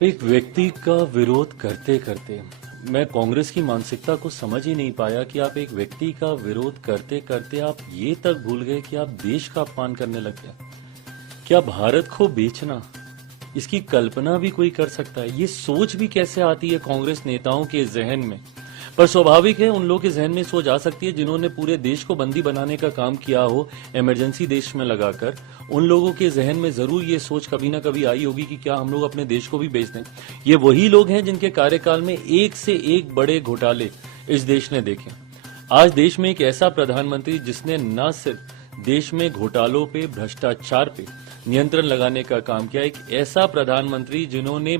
एक व्यक्ति का विरोध करते करते मैं कांग्रेस की मानसिकता को समझ ही नहीं पाया कि आप एक व्यक्ति का विरोध करते करते आप ये तक भूल गए कि आप देश का अपमान करने लग गए। क्या भारत को बेचना, इसकी कल्पना भी कोई कर सकता है? ये सोच भी कैसे आती है कांग्रेस नेताओं के जहन में? पर स्वाभाविक है, उन लोगों के जहन में सोच आ सकती है जिन्होंने पूरे देश को बंदी बनाने का काम किया हो इमरजेंसी देश में लगाकर। उन लोगों के जहन में जरूर ये सोच कभी ना कभी आई होगी कि क्या हम लोग अपने देश को भी बेच दें। ये वही लोग हैं जिनके कार्यकाल में एक से एक बड़े घोटाले इस देश ने देखे। आज देश में एक ऐसा प्रधानमंत्री जिसने न सिर्फ देश में घोटालों पे, भ्रष्टाचार पे नियंत्रण लगाने का काम किया, एक ऐसा प्रधानमंत्री जिन्होंने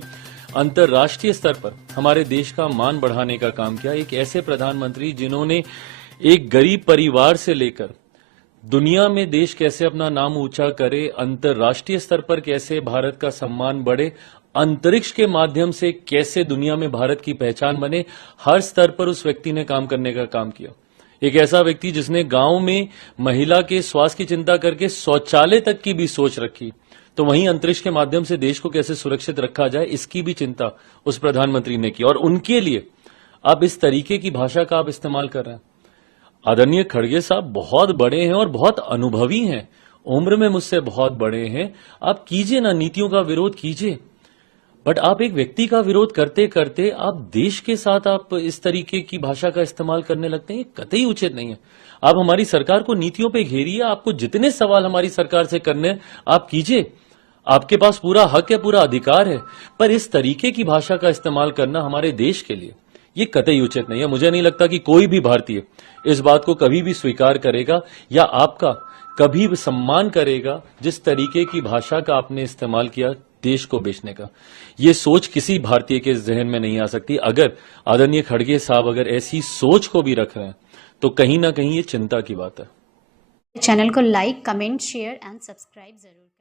अंतर्राष्ट्रीय स्तर पर हमारे देश का मान बढ़ाने का काम किया, एक ऐसे प्रधानमंत्री जिन्होंने एक गरीब परिवार से लेकर दुनिया में देश कैसे अपना नाम ऊंचा करे, अंतर्राष्ट्रीय स्तर पर कैसे भारत का सम्मान बढ़े, अंतरिक्ष के माध्यम से कैसे दुनिया में भारत की पहचान बने, हर स्तर पर उस व्यक्ति ने काम करने का काम किया। एक ऐसा व्यक्ति जिसने गांव में महिला के स्वास्थ्य की चिंता करके शौचालय तक की भी सोच रखी, तो वहीं अंतरिक्ष के माध्यम से देश को कैसे सुरक्षित रखा जाए, इसकी भी चिंता उस प्रधानमंत्री ने की। और उनके लिए आप इस तरीके की भाषा का आप इस्तेमाल कर रहे हैं। आदरणीय खड़गे साहब बहुत बड़े हैं और बहुत अनुभवी हैं, उम्र में मुझसे बहुत बड़े हैं। आप कीजिए ना, नीतियों का विरोध कीजिए, बट आप एक व्यक्ति का विरोध करते करते आप देश के साथ आप इस तरीके की भाषा का इस्तेमाल करने लगते हैं। ये कतई उचित नहीं है। आप हमारी सरकार को नीतियों पे घेरिए, आपको जितने सवाल हमारी सरकार से करने हैं आप कीजिए, आपके पास पूरा हक है, पूरा अधिकार है, पर इस तरीके की भाषा का इस्तेमाल करना हमारे देश के लिए ये कतई उचित नहीं है। मुझे नहीं लगता कि कोई भी भारतीय इस बात को कभी भी स्वीकार करेगा या आपका कभी भी सम्मान करेगा जिस तरीके की भाषा का आपने इस्तेमाल किया देश को बेचने का। ये सोच किसी भारतीय के जहन में नहीं आ सकती। अगर आदरणीय खड़गे साहब अगर ऐसी सोच को भी रख रहे हैं तो कहीं ना कहीं ये चिंता की बात है। चैनल को like, comment, share and subscribe जरूर।